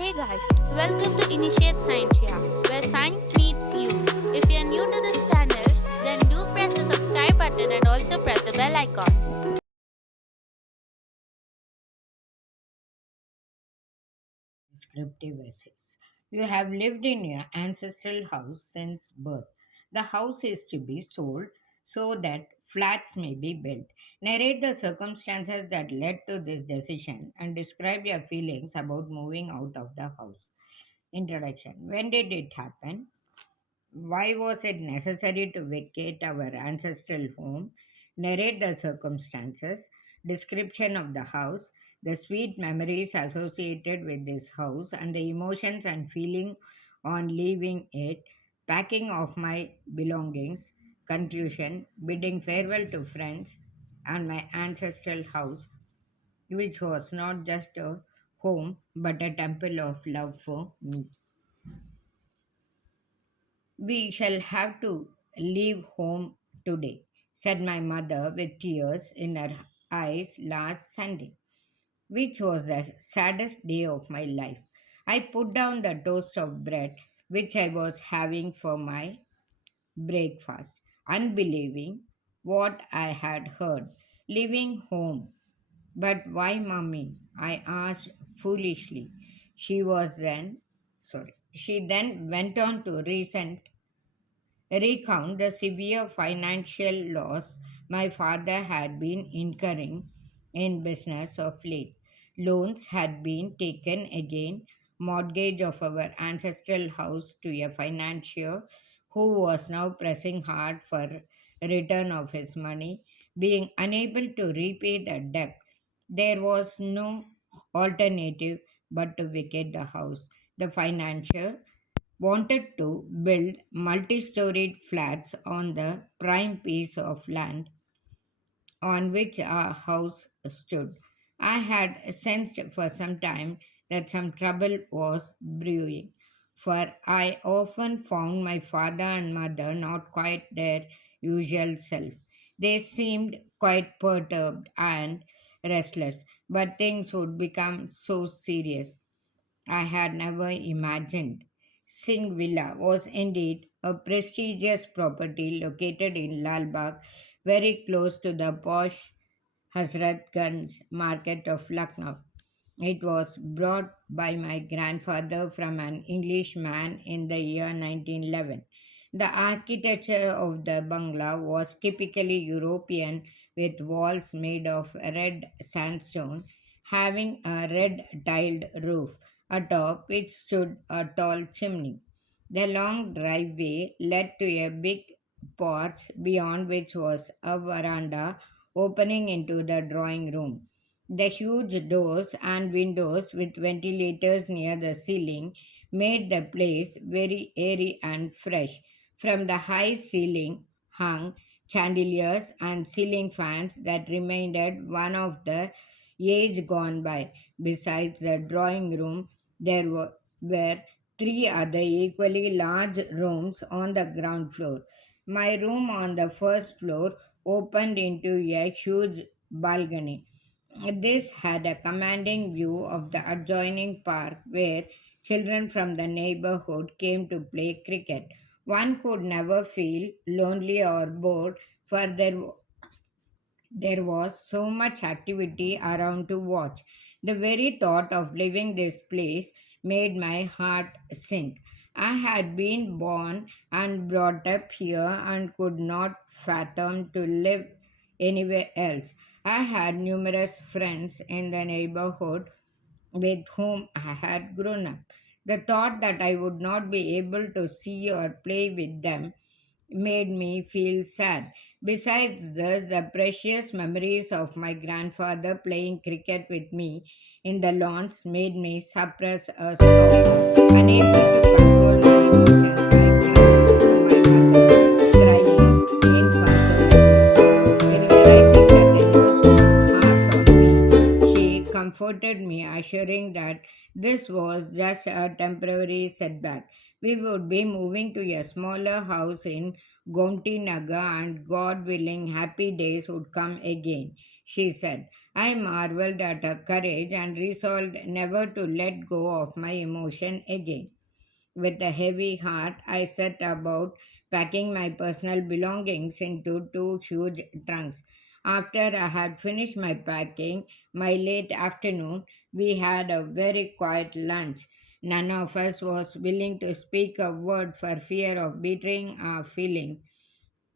Hey guys, welcome to Initiate Scientia, where science meets you. If you're new to this channel, then do press the subscribe button and also press the bell icon. Descriptive essays. You have lived in your ancestral house since birth. The house is to be sold so that flats may be built. Narrate the circumstances that led to this decision and describe your feelings about moving out of the house. Introduction. When did it happen? Why was it necessary to vacate our ancestral home? Narrate the circumstances, description of the house, the sweet memories associated with this house, and the emotions and feeling on leaving it, packing of my belongings, conclusion, bidding farewell to friends and my ancestral house, which was not just a home but a temple of love for me. We shall have to leave home today, said my mother with tears in her eyes last Sunday, which was the saddest day of my life. I put down the toast of bread which I was having for my breakfast, unbelieving what I had heard. Leaving home. But why, mummy? I asked foolishly. She then went on to recount the severe financial loss my father had been incurring in business of late. Loans had been taken again, mortgage of our ancestral house to a financier who was now pressing hard for return of his money, being unable to repay the debt. There was no alternative but to vacate the house. The financier wanted to build multi-storied flats on the prime piece of land on which our house stood. I had sensed for some time that some trouble was brewing, for I often found my father and mother not quite their usual self. They seemed quite perturbed and restless, but things would become so serious I had never imagined. Singh Villa was indeed a prestigious property located in Lal Bagh, very close to the posh Hazratganj market of Lucknow. It was brought by my grandfather from an Englishman in the year 1911. The architecture of the bungalow was typically European with walls made of red sandstone, having a red tiled roof, atop which stood a tall chimney. The long driveway led to a big porch beyond which was a veranda opening into the drawing room. The huge doors and windows with ventilators near the ceiling made the place very airy and fresh. From the high ceiling hung chandeliers and ceiling fans that reminded one of the age gone by. Besides the drawing room, were three other equally large rooms on the ground floor. My room on the first floor opened into a huge balcony. This had a commanding view of the adjoining park where children from the neighborhood came to play cricket. One could never feel lonely or bored, for there was so much activity around to watch. The very thought of leaving this place made my heart sink. I had been born and brought up here and could not fathom to live anywhere else. I had numerous friends in the neighborhood with whom I had grown up. The thought that I would not be able to see or play with them made me feel sad. Besides this, the precious memories of my grandfather playing cricket with me in the lawns made me suppress a sob. Unable to control my emotions, I clung to my mother, crying inconsolably. Realizing that the news was harsh on me, she comforted me, assuring that this was just a temporary setback. We would be moving to a smaller house in Gomti Nagar, and God willing, happy days would come again. she said. I marveled at her courage and resolved never to let go of my emotion again. With a heavy heart, I set about packing my personal belongings into two huge trunks. After I had finished my packing, my late afternoon, we had a very quiet lunch. None of us was willing to speak a word for fear of betraying our feeling.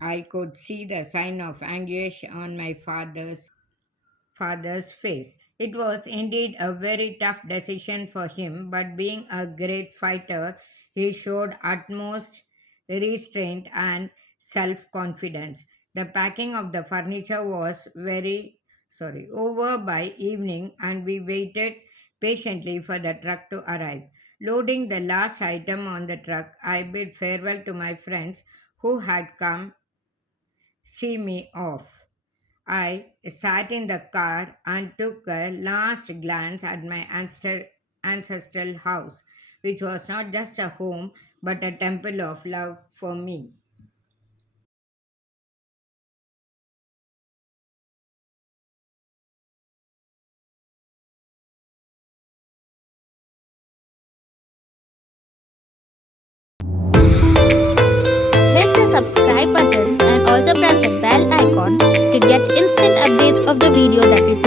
I could see the sign of anguish on my father's face. It was indeed a very tough decision for him, but being a great fighter, he showed utmost restraint and self confidence. The packing of the furniture was over by evening, and we waited patiently for the truck to arrive. Loading the last item on the truck, I bid farewell to my friends who had come see me off. I sat in the car and took a last glance at my ancestral house, which was not just a home but a temple of love for me. Hit the subscribe button and also press the bell icon to get instant updates of the video that we